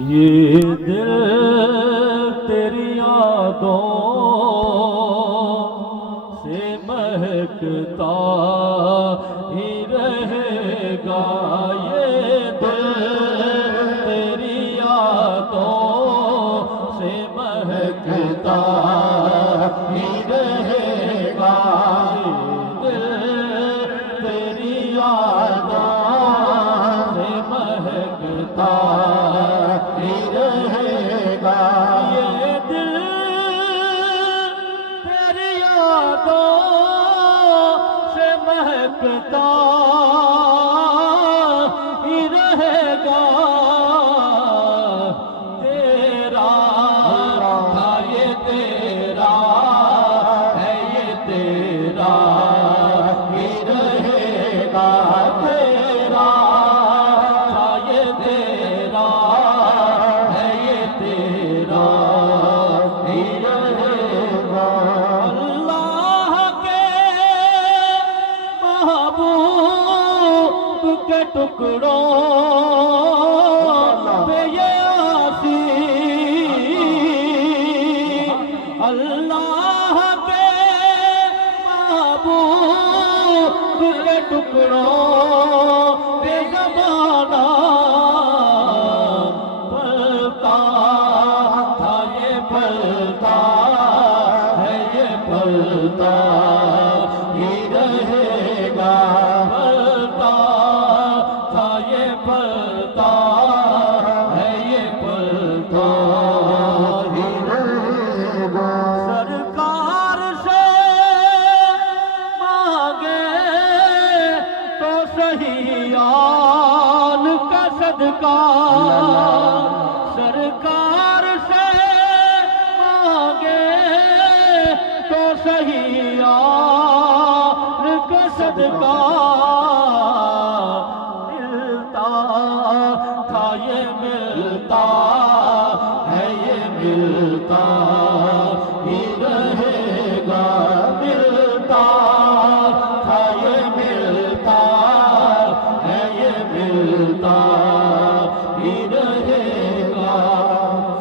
ये दिल तेरी यादों से महकता ही रहेगा। ये दिल तेरी यादों से महकता ही रहेगा। ये दिल तेरी यादों से महकता ही रहेगा। ये दिल तेरी यादों से महकता ही रहेगा। तेरा था ये तेरा है, ये तेरा ही रहेगा। तेरा था ये तेरा है, ये तेरा ही रहेगा। अल्लाह के महबूब के टुकड़ों पे ये आसी, अल्लाह के महबूब के टुकड़ों पे ज़माना पलता था। ये पलता है, ये पलता ही रहेगा। पलता था, ये पलता है, ये पलता ही रहेगा। सरकार से मांगे तो सही आन का सदका। सरकार से मांगे तो सही आन का सदका। मिलता था, ये मिलता है, ये मिलता ही रहेगा। मिलता था, ये मिलता है, ये मिलता ही रहेगा।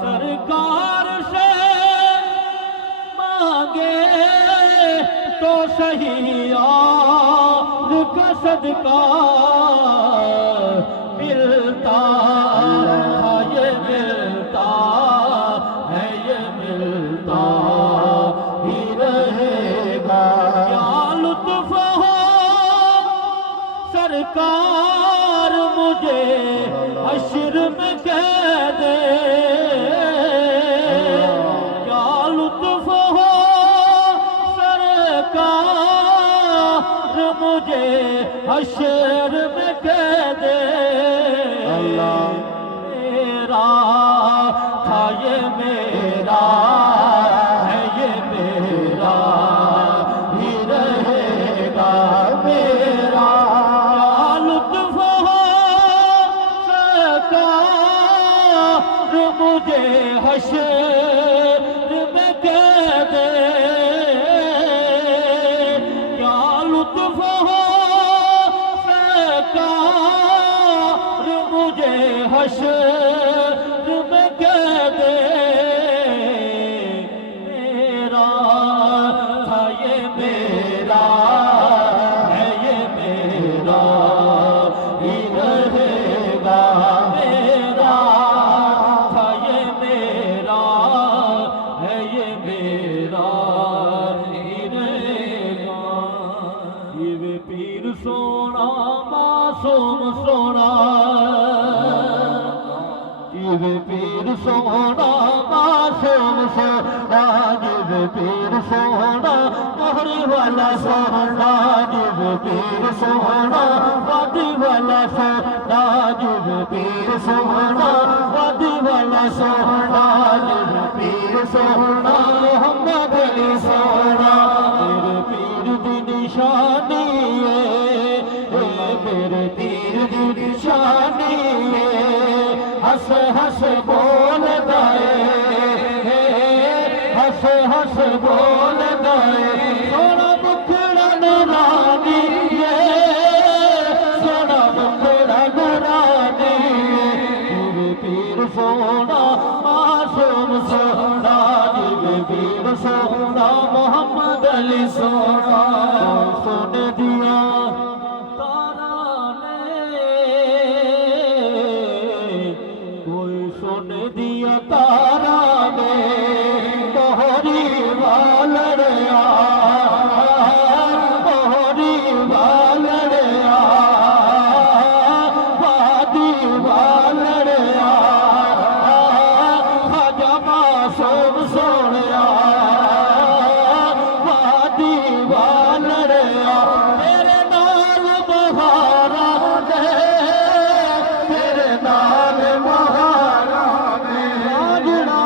सरकार से मांगे तो सही आन का सदका। मिलता था, ये मिलता है, ये मिलता ही रहेगा। क्या लुत्फ हो सरकार मुझे हश्र में कह दे। क्या लुत्फ हो सरकार मुझे हश्र में कह दे। मेरा था, ये मेरा है, ये मेरा ही रहेगा। मेरा क्या लुत्फ हो सरकार मुझे हश्र में कह दे। क्या लुत्फ हो सरकार मुझे हश्र में कह दे। मेरा था, ये मेरा है, ये मेरा ही रहेगा। मेरा था, ये मेरा है, ये मेरा ही रहेगा। ये पीर सोना मासूम सोना, जिव पीर सोना मासूम सोना। जिव पीर सोना मोहरी वाला सोना। जिव पीर सोना वादी वाला सोना। जिव पीर सोना वादी वाला सोना। जिव पीर सोना मोहम्मद अली सोना। मेरे पीर दी निशानी है, मेरे पीर दी निशानी है। हस हस बोल दाए, हस हस बोल दाए। सोना मुखड़ा नूरानी है, सोना मुखड़ा नूरानी है। सोना मासूम सोना वीर सोना मोहम्मद अली सोना सोने दिया तारा ने कोई सोने दिया तारा ने मोहरी वालड़िया मोहरी वालड़िया वादी वालड़िया खाजा मासूम सोनिया वादी वालड़िया तेरे नाल बहारा दे तेरे नाल बहारा दे राजना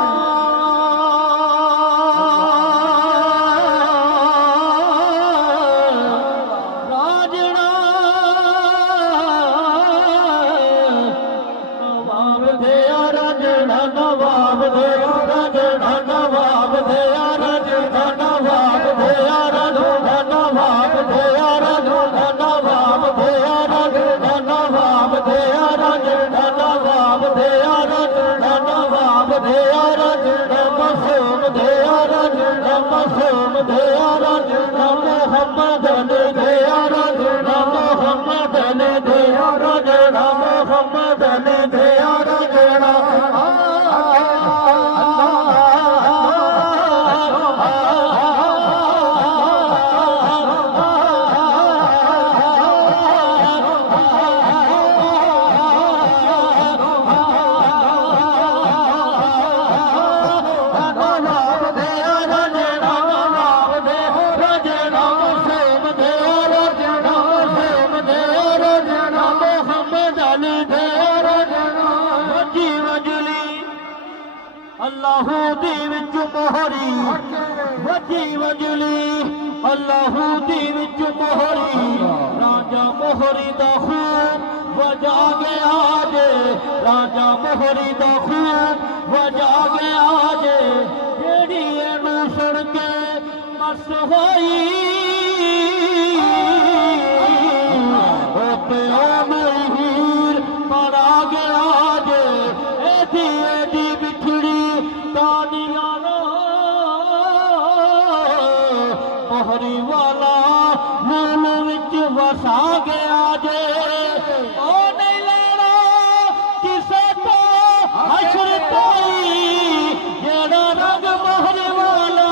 राजना नवाब दे राजना नवाब दे राजना नवाब दे राजना नवाब दे राजना नवाब दे राजना नवाब दे राजना नवाब दे राजना नवाब दे राजना नवाब दे राजना मासूम दे राजना मासूम दे राजना मोहम्मद दे राजना मोहम्मद दे राजना मोहम्मद दे राजना अल्लाहू दी विच मोहरी वजी वजली अल्लाहू दी विच मोहरी राजा मोहरी दा खून वजा गया जे राजा मोहरी दा खून वजा गया जे जेड़ी एनू सुन के मस होई ओ प्यो मेरी हीर मारा गया जे एदी एदी बिछड़ी मोहरी वाला मूल विच वसा गया जे ओ नहीं लेना किसे तो हशर कोई जेड़ा रंग मोहरी वाला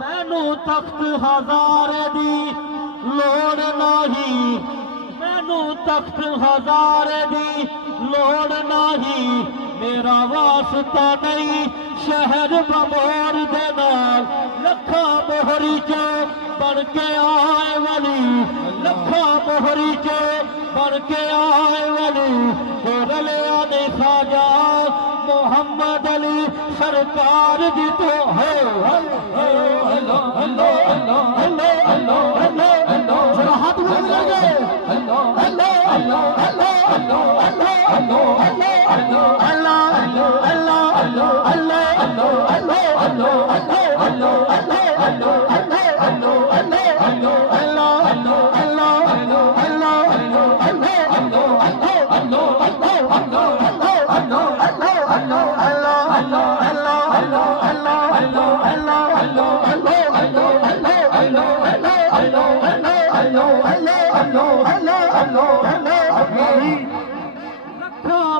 मैनू तख्त हज़ारे दी लोड़ नहीं मैनू तख्त हज़ारे दी लोड़ नहीं मेरा वास्ता नहीं शहर बमोर दे नाल लखा मोहरी चो बन के आए वली लखा मोहरी चो बन के आए वली रलिया ने खाजा मोहम्मद अली सरकार दी तो है हाथ में लगे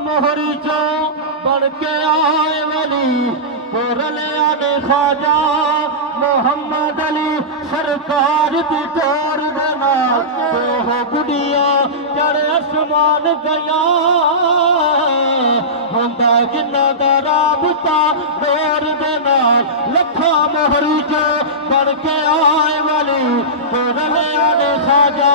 मोहरी चो बन के आए वली रलिया ने खाजा मोहम्मद अली सरकार दी टोर दे नाल हो गुड़िया चढ़े आसमान गया होंदा जिन्ना दा राबता डोर दे नाल लखा मोहरी चो बन के आए वली रलिया ने खाजा